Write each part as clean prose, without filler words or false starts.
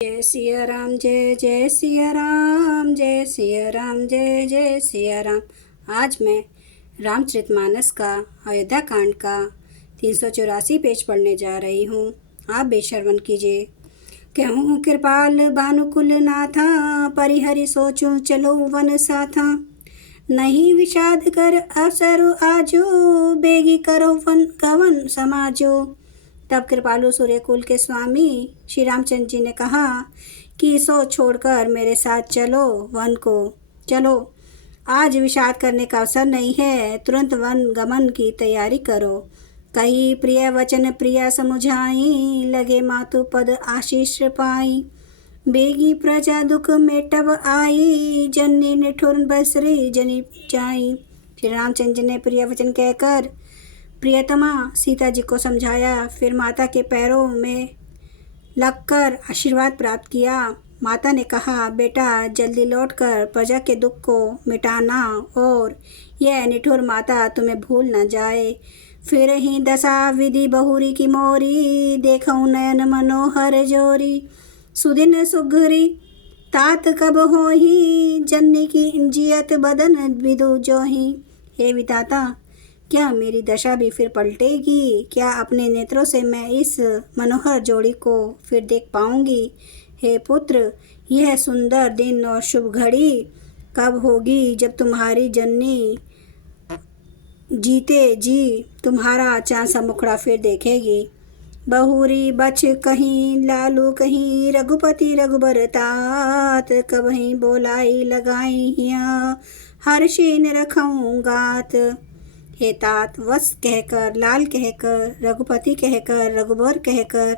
जय सिया राम, जय जय सिया राम, जय सिया राम, जय जय सिया राम। आज मैं रामचरितमानस का अयोध्या कांड का 384 पेज पढ़ने जा रही हूँ। आप बेश्रवण कीजिए। कहूँ कृपाल भानुकुल नाथा, परिहरि सोचूं चलो वन साथा। नहीं विषाद कर अवसर आजो, बेगी करो वन गवन समाजो। तब कृपालु सूर्यकुल के स्वामी श्री रामचंद्र जी ने कहा कि सो छोड़कर मेरे साथ चलो वन को। चलो, आज विषाद करने का अवसर नहीं है, तुरंत वन गमन की तैयारी करो। कही प्रिय वचन प्रिया समुझाई, लगे मातु पद आशीष पाई। बेगी प्रजा दुख मेटब आई, जननी निठुर बसरी जनी जाई। श्री रामचंद्र जी ने प्रिय वचन कहकर प्रियतमा सीता जी को समझाया। फिर माता के पैरों में लगकर आशीर्वाद प्राप्त किया। माता ने कहा, बेटा जल्दी लौटकर प्रजा के दुख को मिटाना और यह निठुर माता तुम्हें भूल न जाए। फिर ही दशा विधि बहुरी की मोरी, देखऊं नयन मनोहर जोरी। सुदिन सुघरी तात कब होही, जननी की जियत बदन विदु जोही। हे विधाता, क्या मेरी दशा भी फिर पलटेगी? क्या अपने नेत्रों से मैं इस मनोहर जोड़ी को फिर देख पाऊंगी? हे पुत्र, यह सुंदर दिन और शुभ घड़ी कब होगी जब तुम्हारी जननी जीते जी तुम्हारा चांद सा मुखड़ा फिर देखेगी। बहुरी बच कहीं लालू कहीं, रघुपति रघुबर तात। कबहीं बोलाई लगाई हिया, हर्षीन रखऊं गात। हे तात, वत्स कहकर, लाल कहकर, रघुपति कहकर, रघुबर कहकर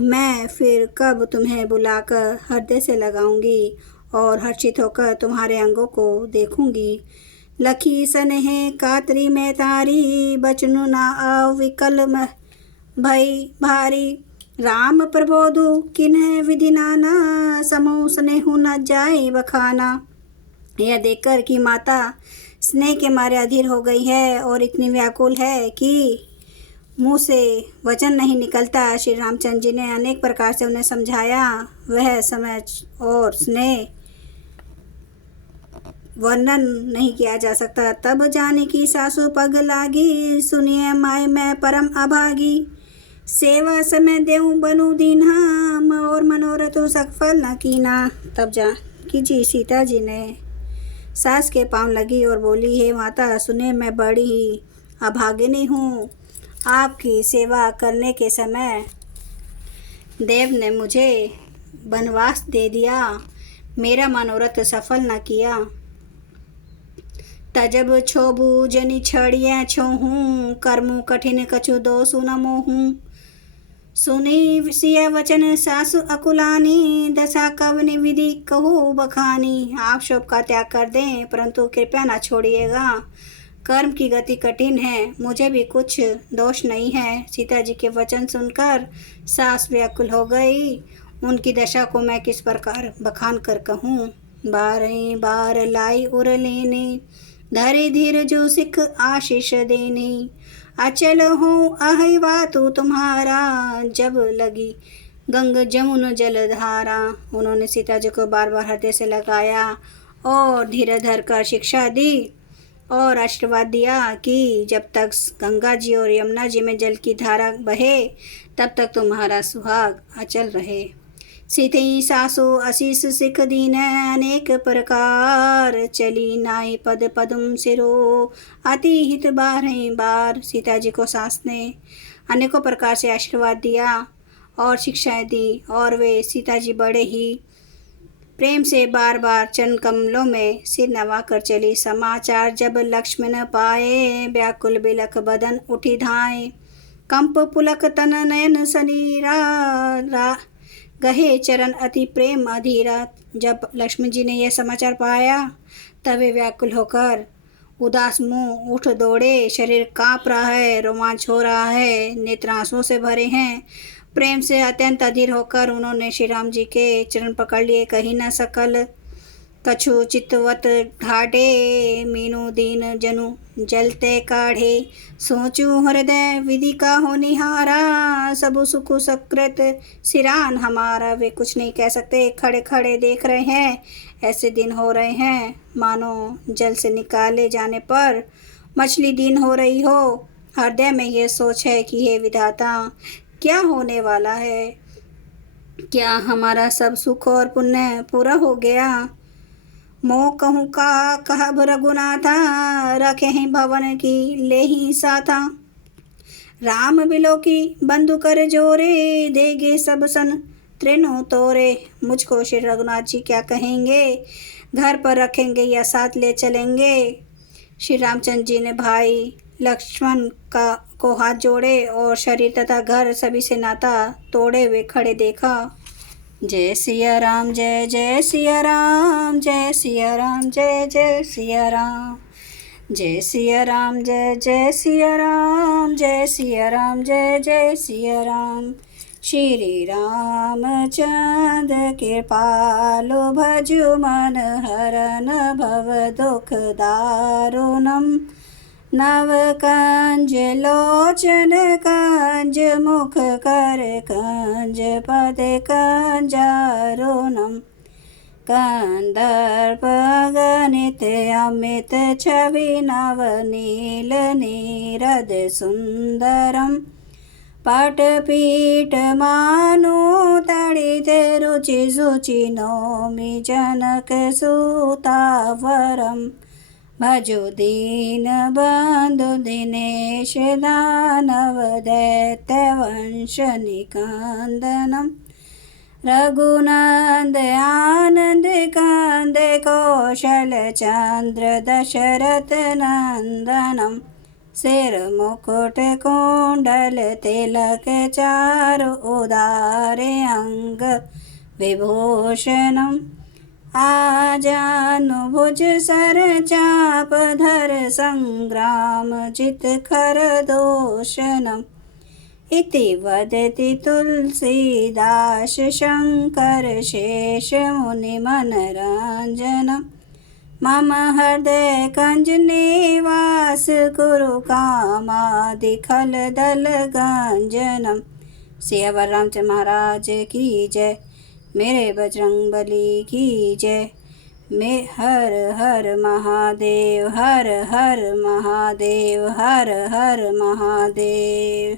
मैं फिर कब तुम्हें बुलाकर हृदय से लगाऊंगी और हर्षित होकर तुम्हारे अंगों को देखूंगी। लखी सनेह कातरी में तारी, बचनु ना अविकल भई भारी। राम प्रबोधु किन्ह विधि नाना, समूह स्नेहु न जाए बखाना। यह देखकर कि माता स्नेह के मारे अधीर हो गई है और इतनी व्याकुल है कि मुंह से वचन नहीं निकलता, श्री रामचंद्र जी ने अनेक प्रकार से उन्हें समझाया। वह समझ और स्नेह वर्णन नहीं किया जा सकता। तब जानकी सासु पग लागी, सुनिए माय मैं परम अभागी। सेवा समय देऊं बनु दीन्हा, और मनोरथ सफल न कीना। तब जानकी जी सीता जी ने सास के पांव लगी और बोली, हे माता सुने, मैं बड़ी ही अभागिनी हूँ। आपकी सेवा करने के समय देव ने मुझे वनवास दे दिया, मेरा मनोरथ सफल न किया। तजब छोबू जनि छड़िया छोहूँ, कर्मु कठिन कछु दोषु न मोहूँ। सुनी सिया वचन सासु अकुलानी, दशा कवनि विधि कहूँ बखानी। आप शोभ का त्याग कर दें, परंतु कृपया ना छोड़िएगा। कर्म की गति कठिन है, मुझे भी कुछ दोष नहीं है। सीता जी के वचन सुनकर सास व्याकुल हो गई। उनकी दशा को मैं किस प्रकार बखान कर कहूँ। बारह बार लाई उर लेने, धरे धीर जो सिख आशीष देने। अचल हूँ अहिवा तू तुम्हारा, जब लगी गंग जमुन जलधारा। उन्होंने सीता जी को बार बार हृदय से लगाया और धीरे धर कर शिक्षा दी और आशीर्वाद दिया कि जब तक गंगा जी और यमुना जी में जल की धारा बहे तब तक तुम्हारा सुहाग अचल रहे। सीते सासु आशीष सिख दीन, अनेक प्रकार चली नाई पद पदम सिरो। अति हित बारह बार सीता जी को सास ने अनेकों प्रकार से आशीर्वाद दिया और शिक्षाएं दी और वे सीता जी बड़े ही प्रेम से बार बार चरण कमलों में सिर नवा कर चली। समाचार जब लक्ष्मण पाए, व्याकुल बिलख बदन उठी धाए। कंप पुलक तन नयन सनीरा, गहे चरण अति प्रेम अधीरा। जब लक्ष्मण जी ने यह समाचार पाया तब वे व्याकुल होकर उदास मुंह उठ दौड़े। शरीर कांप रहा है, रोमांच हो रहा है, नेत्र आंसुओं से भरे हैं। प्रेम से अत्यंत अधीर होकर उन्होंने श्री राम जी के चरण पकड़ लिए। कहीं न सकल कछु चितवत ढाटे, मीनू दीन जनु जलते काढ़े। सोचूं हृदय विधि का हो निहारा, सबु सुख सकृत सिरान हमारा। वे कुछ नहीं कह सकते, खड़े खड़े देख रहे हैं। ऐसे दिन हो रहे हैं मानो जल से निकाले जाने पर मछली दीन हो रही हो। हृदय में ये सोच है कि हे विधाता, क्या होने वाला है? क्या हमारा सब सुख और पुण्य पूरा हो गया? मोह कहूँ का कहब रघुनाथा, रखे हैं भवन की ले ही साथा। राम बिलो की बंधु कर जोरे, देगे सब सन त्रिनु तोरे। मुझको श्री रघुनाथ जी क्या कहेंगे? घर पर रखेंगे या साथ ले चलेंगे? श्री रामचंद्र जी ने भाई लक्ष्मण को हाथ जोड़े और शरीर तथा घर सभी से नाता तोड़े हुए खड़े देखा। जय सिया राम, जय जय सिया राम, जय सिया राम, जय जय सिया राम। जय सिया राम, जय जय सिया राम, जय सिया राम, जय जय सिया राम। श्री रामचंद्र कृपालु भजु मन हरन भव दुख दारुणम। नव कंज लोचन कंज मुख कर कंज पद कंजारुणम। कंदर्प गणित अमित छवि नव नील नीरद सुंदरम। पटपीठ मानु तड़ित रुचि सुचि नौमि जनक सुतावरम। भजो दीन बंधु दिनेश दानव दैत्य वंश निकंदनम। रघुनंद आनंद कंद कौशल चंद्र दशरथ नंदनम। सिर मुकुट कुंडल तिलक चारु उदारे अंग विभूषणम। आजानुभुज सर चाप धर संग्राम जित खर दोषनम। इति वदति तुलसीदास शंकर शेष मुनि मनरंजनम। मम हृदय कंज निवास कुरु कामादि खल दल गंजनम। सियावर रामचंद्र महाराज की जय, मेरे बजरंग बली की जय। मैं हर हर महादेव, हर हर महादेव, हर हर महादेव।